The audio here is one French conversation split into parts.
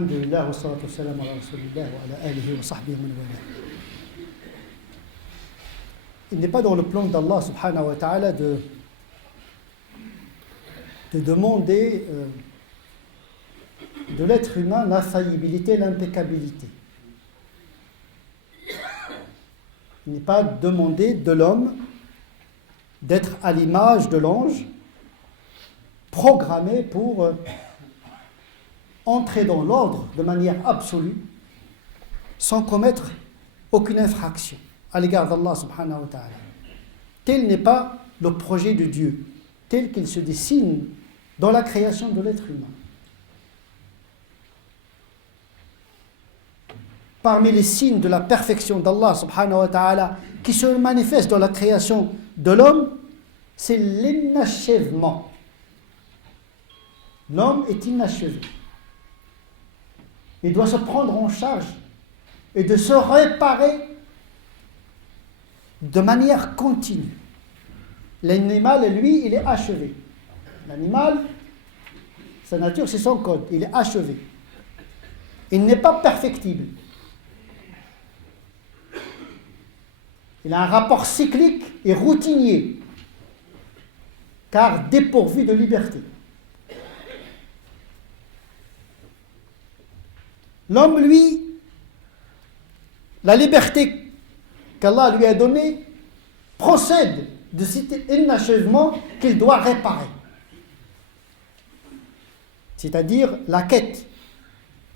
Alhamdulillah wa salatu wa salam ala rasulillah wa ala alihi wa sahbihi wa man wala. Il n'est pas dans le plan d'Allah subhanahu wa ta'ala de demander de l'être humain l'infaillibilité, l'impeccabilité. Il n'est pas demandé de l'homme d'être à l'image de l'ange, programmé pour entrer dans l'ordre de manière absolue, sans commettre aucune infraction à l'égard d'Allah subhanahu wa ta'ala. Tel n'est pas le projet de Dieu, tel qu'il se dessine dans la création de l'être humain. Parmi les signes de la perfection d'Allah subhanahu wa ta'ala qui se manifestent dans la création de l'homme, c'est l'inachèvement. L'homme est inachevé. Il doit se prendre en charge et de se réparer de manière continue. L'animal, lui, il est achevé. L'animal, sa nature, c'est son code. Il est achevé. Il n'est pas perfectible. Il a un rapport cyclique et routinier, car dépourvu de liberté. L'homme, lui, la liberté qu'Allah lui a donnée procède de cet inachèvement qu'il doit réparer. C'est-à-dire la quête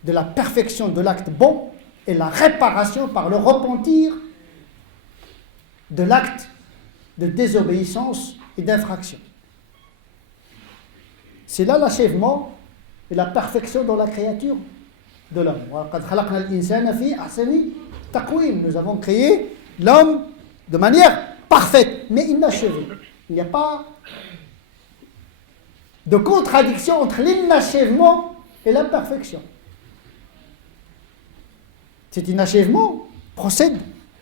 de la perfection de l'acte bon et la réparation par le repentir de l'acte de désobéissance et d'infraction. C'est là l'achèvement et la perfection dans la créature de l'homme. Nous avons créé l'homme de manière parfaite, mais inachevé. Il n'y a pas de contradiction entre l'inachèvement et l'imperfection. Cet inachèvement procède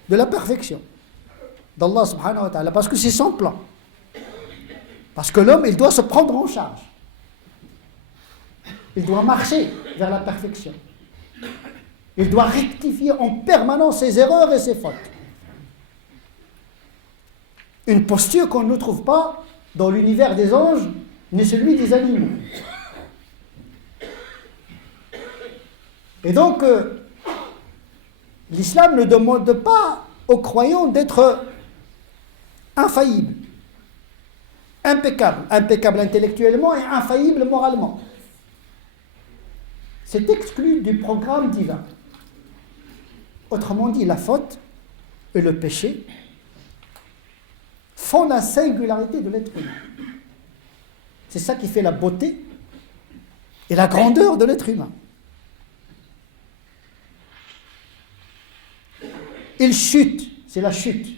de la perfection d'Allah subhanahu wa ta'ala, parce que c'est son plan. Parce que l'homme, il doit se prendre en charge. Il doit marcher vers la perfection. Il doit rectifier en permanence ses erreurs et ses fautes. Une posture qu'on ne trouve pas dans l'univers des anges, ni celui des animaux. Et donc, l'islam ne demande pas aux croyants d'être infaillibles, impeccables intellectuellement et infaillibles moralement. C'est exclu du programme divin. Autrement dit, la faute et le péché font la singularité de l'être humain. C'est ça qui fait la beauté et la grandeur de l'être humain. Il chute, c'est la chute.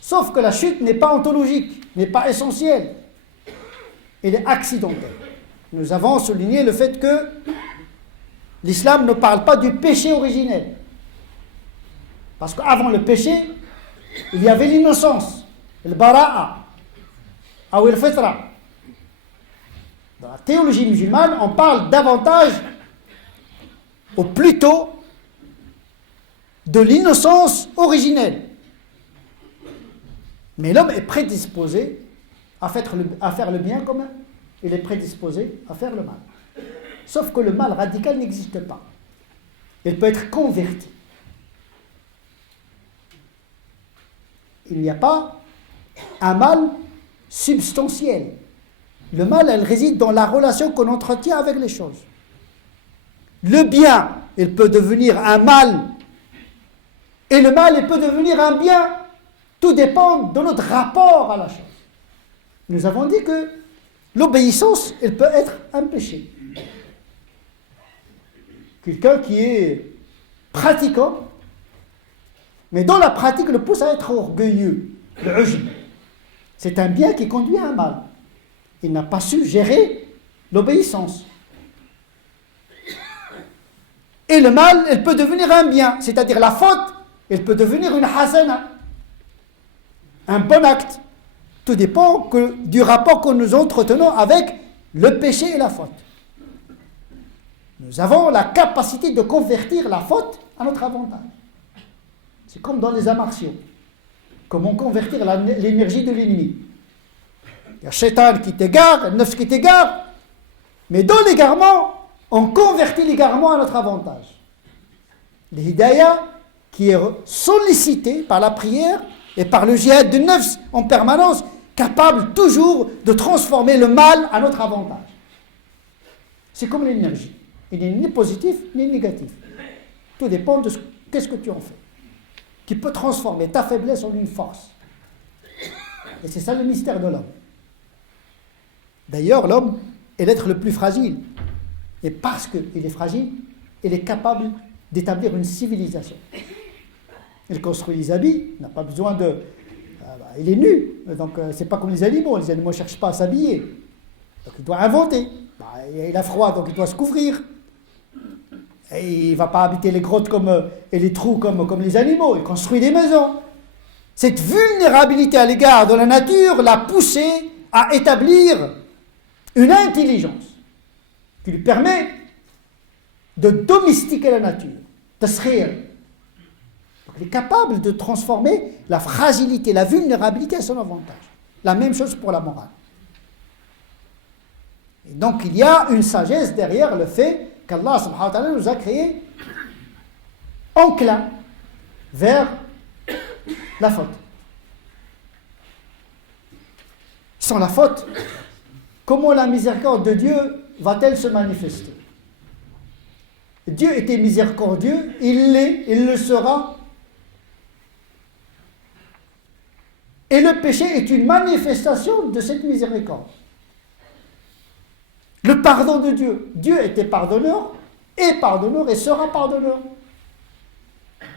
Sauf que la chute n'est pas ontologique, n'est pas essentielle. Elle est accidentelle. Nous avons souligné le fait que l'islam ne parle pas du péché originel. Parce qu'avant le péché, il y avait l'innocence, le bara'a, ou le fitra. Dans la théologie musulmane, on parle davantage, ou plutôt, de l'innocence originelle. Mais l'homme est prédisposé à faire le bien comme il est prédisposé à faire le mal. Sauf que le mal radical n'existe pas. Il peut être converti. Il n'y a pas un mal substantiel. Le mal, elle réside dans la relation qu'on entretient avec les choses. Le bien, il peut devenir un mal, et le mal, il peut devenir un bien. Tout dépend de notre rapport à la chose. Nous avons dit que l'obéissance, elle peut être un péché. Quelqu'un qui est pratiquant, mais dont la pratique le pousse à être orgueilleux, le ujb. C'est un bien qui conduit à un mal. Il n'a pas su gérer l'obéissance. Et le mal, elle peut devenir un bien, c'est-à-dire la faute, elle peut devenir une hasana, un bon acte. Tout dépend du rapport que nous entretenons avec le péché et la faute. Nous avons la capacité de convertir la faute à notre avantage. C'est comme dans les arts martiaux. Comment convertir l'énergie de l'ennemi. Il y a Shaitan qui t'égare, Nafs qui t'égare, mais dans l'égarement, on convertit l'égarement à notre avantage. L'hidayah qui est sollicité par la prière et par le djihad de Nafs en permanence, capable toujours de transformer le mal à notre avantage. C'est comme l'énergie. Il n'est ni positif ni négatif. Tout dépend de qu'est-ce que tu en fais. Qui peut transformer ta faiblesse en une force. Et c'est ça le mystère de l'homme. D'ailleurs, l'homme est l'être le plus fragile. Et parce qu'il est fragile, il est capable d'établir une civilisation. Il construit les habits, il n'a pas besoin de... il est nu, donc c'est pas comme les animaux ne cherchent pas à s'habiller. Donc il doit inventer. Il a froid, donc il doit se couvrir. Et il ne va pas habiter les grottes et les trous comme les animaux, il construit des maisons. Cette vulnérabilité à l'égard de la nature l'a poussé à établir une intelligence qui lui permet de domestiquer la nature, taskhir. Donc il est capable de transformer la fragilité, la vulnérabilité à son avantage. La même chose pour la morale. Et donc il y a une sagesse derrière le fait qu'Allah subhanahu wa ta'ala nous a créés enclins vers la faute. Sans la faute, comment la miséricorde de Dieu va-t-elle se manifester? Dieu était miséricordieux, il l'est, il le sera. Et le péché est une manifestation de cette miséricorde. Le pardon de Dieu. Dieu était pardonneur et sera pardonneur.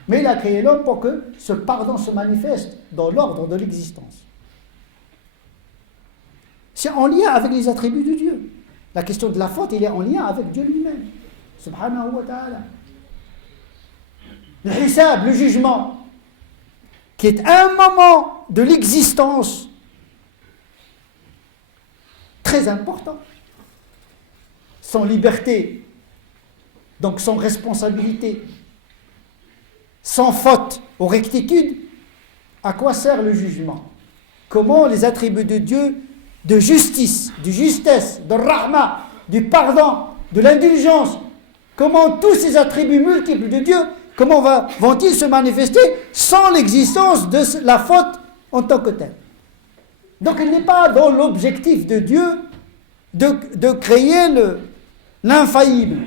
Mais il a créé l'homme pour que ce pardon se manifeste dans l'ordre de l'existence. C'est en lien avec les attributs de Dieu. La question de la faute, il est en lien avec Dieu lui-même. Subhanahu wa ta'ala. Le hisab, le jugement, qui est un moment de l'existence très important. Sans liberté, donc sans responsabilité, sans faute ou rectitude, à quoi sert le jugement? Comment les attributs de Dieu, de justice, de justesse, de rahma, du pardon, de l'indulgence, comment tous ces attributs multiples de Dieu, comment vont-ils se manifester sans l'existence de la faute en tant que telle? Donc il n'est pas dans l'objectif de Dieu de créer l'infaillible.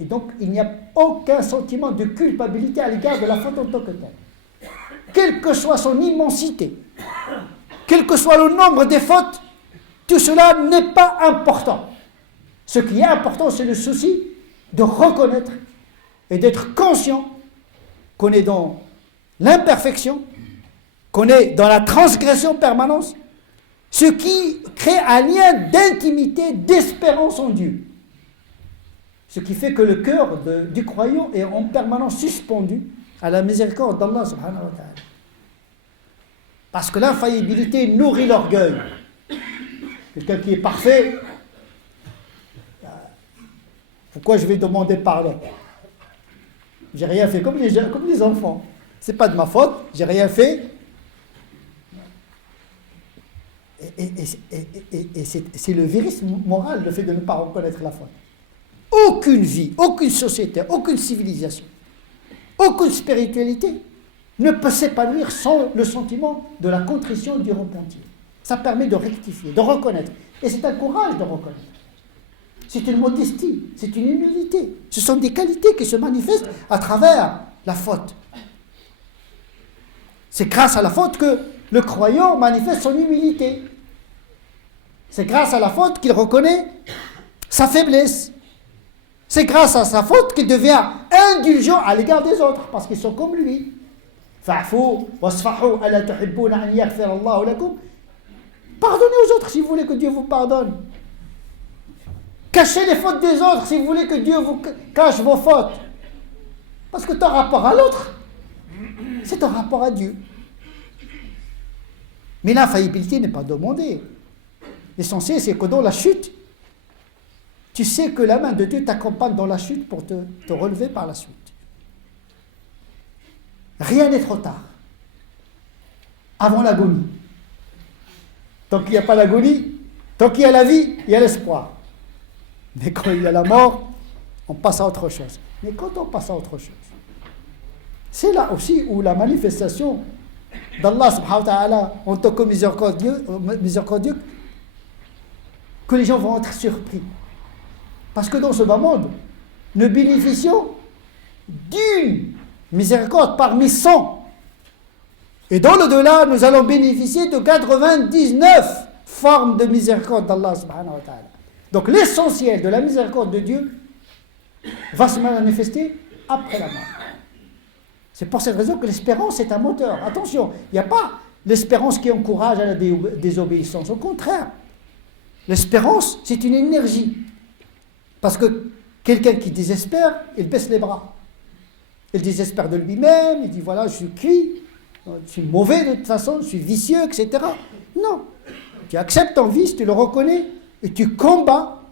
Et donc, il n'y a aucun sentiment de culpabilité à l'égard de la faute en tant que telle. Quelle que soit son immensité, quel que soit le nombre des fautes, tout cela n'est pas important. Ce qui est important, c'est le souci de reconnaître et d'être conscient qu'on est dans l'imperfection, qu'on est dans la transgression permanente, ce qui crée un lien d'intimité, d'espérance en Dieu. Ce qui fait que le cœur du croyant est en permanence suspendu à la miséricorde d'Allah subhanahu wa ta'ala. Parce que l'infaillibilité nourrit l'orgueil. Quelqu'un qui est parfait, pourquoi je vais demander pardon? J'ai rien fait, comme les enfants. C'est pas de ma faute, j'ai rien fait. Et c'est le virus moral, le fait de ne pas reconnaître la faute. Aucune vie, aucune société, aucune civilisation, aucune spiritualité ne peut s'épanouir sans le sentiment de la contrition et du repentir. Ça permet de rectifier, de reconnaître. Et c'est un courage de reconnaître. C'est une modestie, c'est une humilité. Ce sont des qualités qui se manifestent à travers la faute. C'est grâce à la faute que le croyant manifeste son humilité. C'est grâce à la faute qu'il reconnaît sa faiblesse. C'est grâce à sa faute qu'il devient indulgent à l'égard des autres, parce qu'ils sont comme lui. Pardonnez aux autres si vous voulez que Dieu vous pardonne. Cachez les fautes des autres si vous voulez que Dieu vous cache vos fautes. Parce que ton rapport à l'autre, c'est ton rapport à Dieu. Mais l'infaillibilité n'est pas demandée. L'essentiel, c'est que dans la chute, tu sais que la main de Dieu t'accompagne dans la chute pour te relever par la suite. Rien n'est trop tard. Avant l'agonie. Tant qu'il n'y a pas l'agonie, tant qu'il y a la vie, il y a l'espoir. Mais quand il y a la mort, on passe à autre chose. Mais quand on passe à autre chose, c'est là aussi où la manifestation d'Allah subhanahu wa ta'ala en tant que miséricordieux, que les gens vont être surpris. Parce que dans ce bas monde, nous bénéficions d'une miséricorde parmi 100. Et dans l'au-delà, nous allons bénéficier de 99 formes de miséricorde d'Allah subhanahu wa ta'ala. Donc l'essentiel de la miséricorde de Dieu va se manifester après la mort. C'est pour cette raison que l'espérance est un moteur. Attention, il n'y a pas l'espérance qui encourage à la désobéissance. Au contraire, l'espérance, c'est une énergie. Parce que quelqu'un qui désespère, il baisse les bras. Il désespère de lui-même, il dit voilà, je suis cuit, je suis mauvais de toute façon, je suis vicieux, etc. Non. Tu acceptes ton vice, tu le reconnais, et tu combats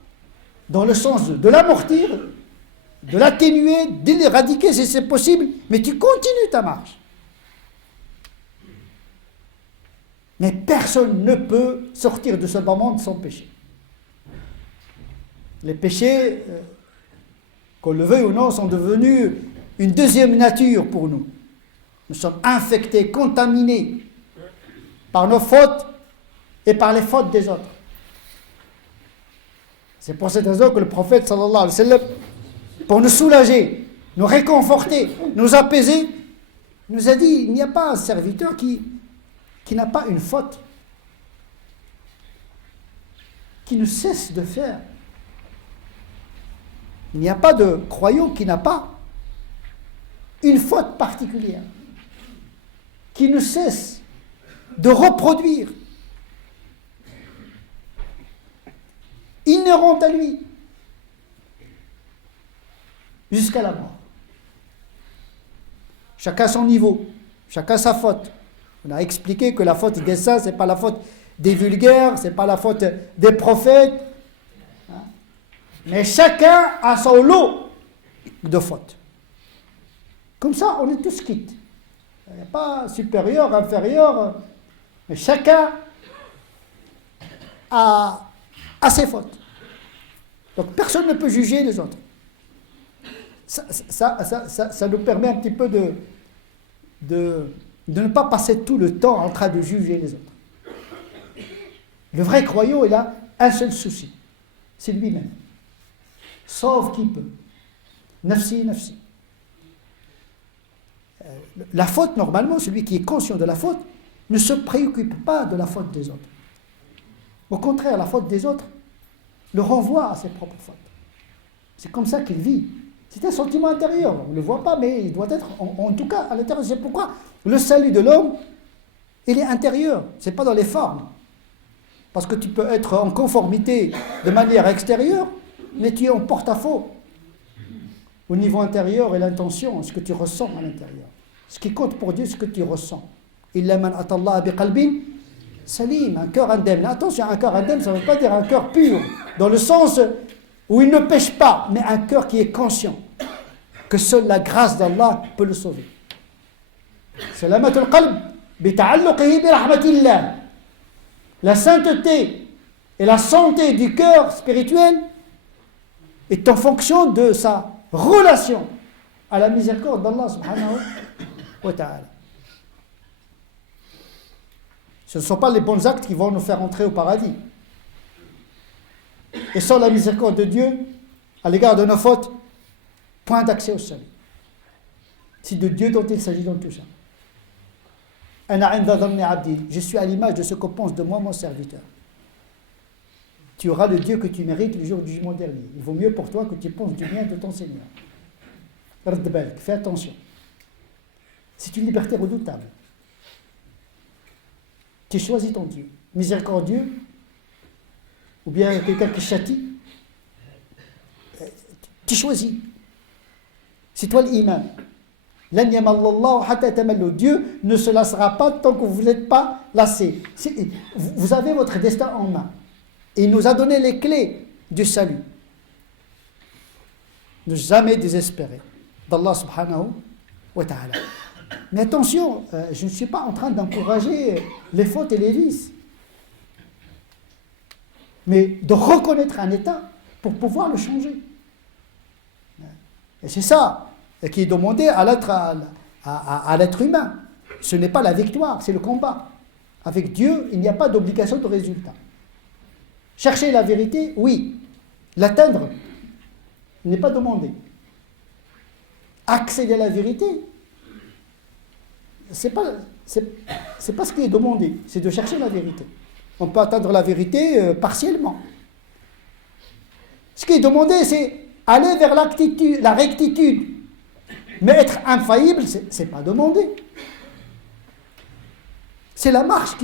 dans le sens de l'amortir, de l'atténuer, de l'éradiquer si c'est possible, mais tu continues ta marche. Mais personne ne peut sortir de ce bas monde sans péché. Les péchés, qu'on le veuille ou non, sont devenus une deuxième nature pour nous. Nous sommes infectés, contaminés par nos fautes et par les fautes des autres. C'est pour cette raison que le prophète sallallahu alayhi wa sallam, pour nous soulager, nous réconforter, nous apaiser, nous a dit, il n'y a pas un serviteur qui n'a pas une faute, qui ne cesse de faire. Il n'y a pas de croyant qui n'a pas une faute particulière, qui ne cesse de reproduire, inhérente à lui, jusqu'à la mort. Chacun son niveau, chacun sa faute. On a expliqué que la faute des saints, ce n'est pas la faute des vulgaires, ce n'est pas la faute des prophètes. Mais chacun a son lot de fautes. Comme ça, on est tous quittes. Il n'y a pas supérieur, inférieur, mais chacun a ses fautes. Donc personne ne peut juger les autres. Ça nous permet un petit peu de ne pas passer tout le temps en train de juger les autres. Le vrai croyant, il a un seul souci, c'est lui-même. Sauve qui peut. Nafsi, nafsi. La faute, normalement, celui qui est conscient de la faute, ne se préoccupe pas de la faute des autres. Au contraire, la faute des autres le renvoie à ses propres fautes. C'est comme ça qu'il vit. C'est un sentiment intérieur. On ne le voit pas, mais il doit être, en tout cas, à l'intérieur. C'est pourquoi le salut de l'homme, il est intérieur. Ce n'est pas dans les formes. Parce que tu peux être en conformité de manière extérieure, mais tu es en porte-à-faux au niveau intérieur et l'intention, ce que tu ressens à l'intérieur. Ce qui compte pour Dieu, c'est ce que tu ressens. Illa man atallaha biqalbin salim, un cœur indemne. Attention, un cœur indemne, ça ne veut pas dire un cœur pur, dans le sens où il ne pêche pas, mais un cœur qui est conscient que seule la grâce d'Allah peut le sauver. Salamatul qalb bita'alluqihi bi rahmatillah. La sainteté et la santé du cœur spirituel est en fonction de sa relation à la miséricorde d'Allah subhanahu wa ta'ala. Ce ne sont pas les bons actes qui vont nous faire entrer au paradis. Et sans la miséricorde de Dieu, à l'égard de nos fautes, point d'accès au salut. C'est de Dieu dont il s'agit dans tout ça. Je suis à l'image de ce que pense de moi mon serviteur. Tu auras le Dieu que tu mérites le jour du jugement dernier. Il vaut mieux pour toi que tu penses du bien de ton Seigneur. Fais attention. C'est une liberté redoutable. Tu choisis ton Dieu. Miséricordieux, ou bien quelqu'un qui châtie. Tu choisis. C'est toi l'imam. Dieu ne se lassera pas tant que vous n'êtes pas lassé. Vous avez votre destin en main. Il nous a donné les clés du salut. Ne jamais désespérer d'Allah subhanahu wa ta'ala. Mais attention, je ne suis pas en train d'encourager les fautes et les vices, mais de reconnaître un état pour pouvoir le changer. Et c'est ça qui est demandé à l'être humain. Ce n'est pas la victoire, c'est le combat. Avec Dieu, il n'y a pas d'obligation de résultat. Chercher la vérité, oui. L'atteindre n'est pas demandé. Accéder à la vérité, c'est pas ce qui est demandé, c'est de chercher la vérité. On peut atteindre la vérité partiellement. Ce qui est demandé, c'est aller vers la rectitude. Mais être infaillible, ce n'est pas demandé. C'est la marche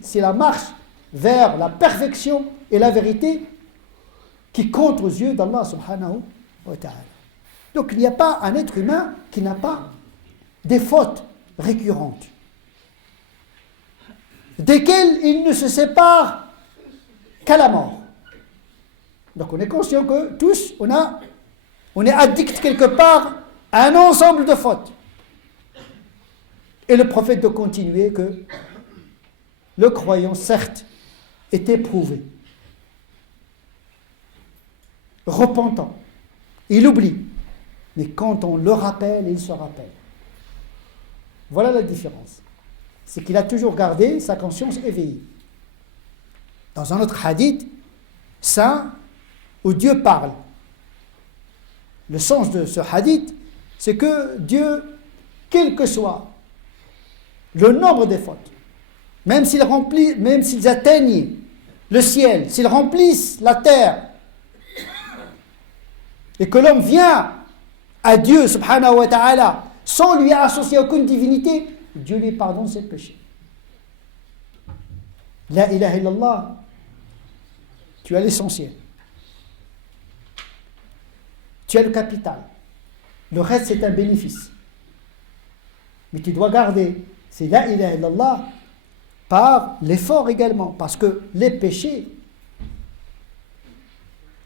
c'est la marche vers la perfection et la vérité qui compte aux yeux d'Allah subhanahu wa ta'ala. Donc il n'y a pas un être humain qui n'a pas des fautes récurrentes, desquelles il ne se sépare qu'à la mort. Donc on est conscient que tous, on est addict quelque part à un ensemble de fautes. Et le prophète de continuer que le croyant, certes, est éprouvé, repentant, il oublie, mais quand on le rappelle, il se rappelle. Voilà la différence. C'est qu'il a toujours gardé sa conscience éveillée. Dans un autre hadith, saint, où Dieu parle. Le sens de ce hadith, c'est que Dieu, quel que soit le nombre des fautes, même s'ils atteignent le ciel, s'ils remplissent la terre, et que l'homme vient à Dieu, subhanahu wa ta'ala, sans lui associer aucune divinité, Dieu lui pardonne ses péchés. La ilaha illallah, tu as l'essentiel. Tu as le capital. Le reste, c'est un bénéfice. Mais tu dois garder, c'est la ilaha illallah, par l'effort également. Parce que les péchés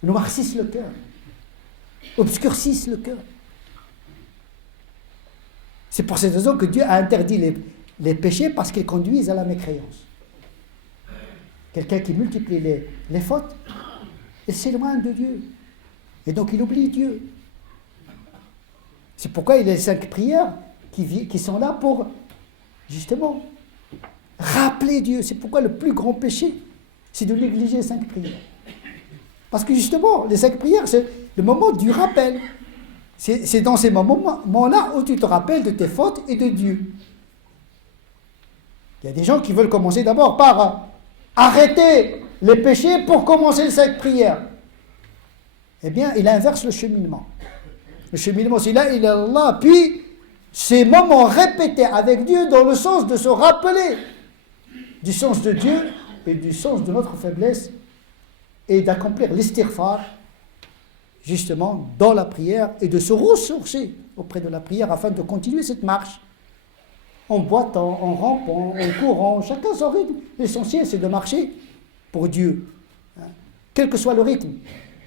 noircissent le cœur, obscurcissent le cœur. C'est pour cette raison que Dieu a interdit les péchés, parce qu'ils conduisent à la mécréance. Quelqu'un qui multiplie les fautes, il s'éloigne de Dieu. Et donc il oublie Dieu. C'est pourquoi il y a les 5 prières qui sont là pour, justement, rappeler Dieu. C'est pourquoi le plus grand péché, c'est de négliger les 5 prières. Parce que justement, les 5 prières, c'est le moment du rappel. C'est dans ces moments-là où tu te rappelles de tes fautes et de Dieu. Il y a des gens qui veulent commencer d'abord par arrêter les péchés pour commencer les 5 prières. Eh bien, il inverse le cheminement. Le cheminement, c'est là, il est Allah. Puis, ces moments répétés avec Dieu dans le sens de se rappeler du sens de Dieu et du sens de notre faiblesse et d'accomplir l'istighfar, justement, dans la prière et de se ressourcer auprès de la prière afin de continuer cette marche en boitant, en rampant, en courant, chacun son rythme. L'essentiel, c'est de marcher pour Dieu, quel que soit le rythme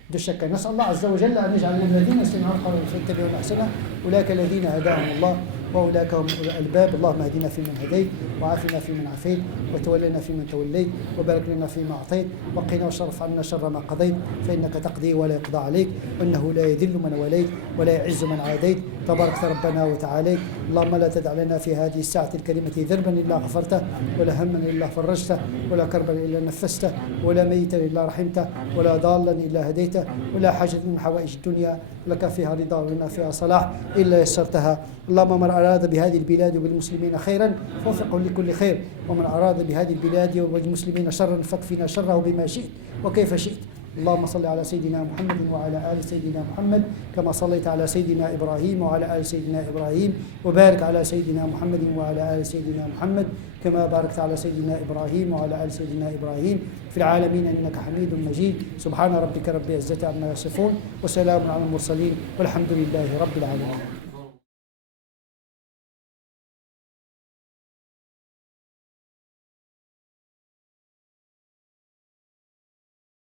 de chacun. نسأل الله عز وجل أن يجعلنا الذين يستمعون القول فيتبعون أحسنه أولئك الذين هداهم الله وأولئك هم أولو الألباب. اللهم اهدنا فيمن هديت وعافنا فيمن عافيت وتولنا فيمن توليت وبارك لنا فيما أعطيت وقنا واصرف عنا شر ما قضيت فإنك تقضي ولا يقضى عليك وإنه لا يذل من وليت ولا يعز من عاديت تبارك ربنا وتعاليك. اللهم لا تدع لنا في هذه الساعة الكريمة ذنبا إلا غفرته ولا هما إلا فرجته ولا كربا إلا نفسته ولا ميتا إلا رحمته ولا ضالا إلا هديته ولا حاجة من حوائج الدنيا لك فيها رضا ولنا فيها صلاح إلا يسرتها. اللهم من أراد بهذه البلاد وبالمسلمين خيرا فوفقه لكل خير ومن أراد بهذه البلاد وبالمسلمين شرا فاكفنا شره بما شئت وكيف شئت. اللهم صل على سيدنا محمد وعلى آل سيدنا محمد كما صليت على سيدنا إبراهيم وعلى آل سيدنا إبراهيم وبارك على سيدنا محمد وعلى آل سيدنا محمد كما باركت على سيدنا إبراهيم وعلى آل سيدنا إبراهيم في العالمين إنك حميد مجيد. سبحان ربك رب العزة عما يصفون وسلام على المرسلين والحمد لله رب العالمين.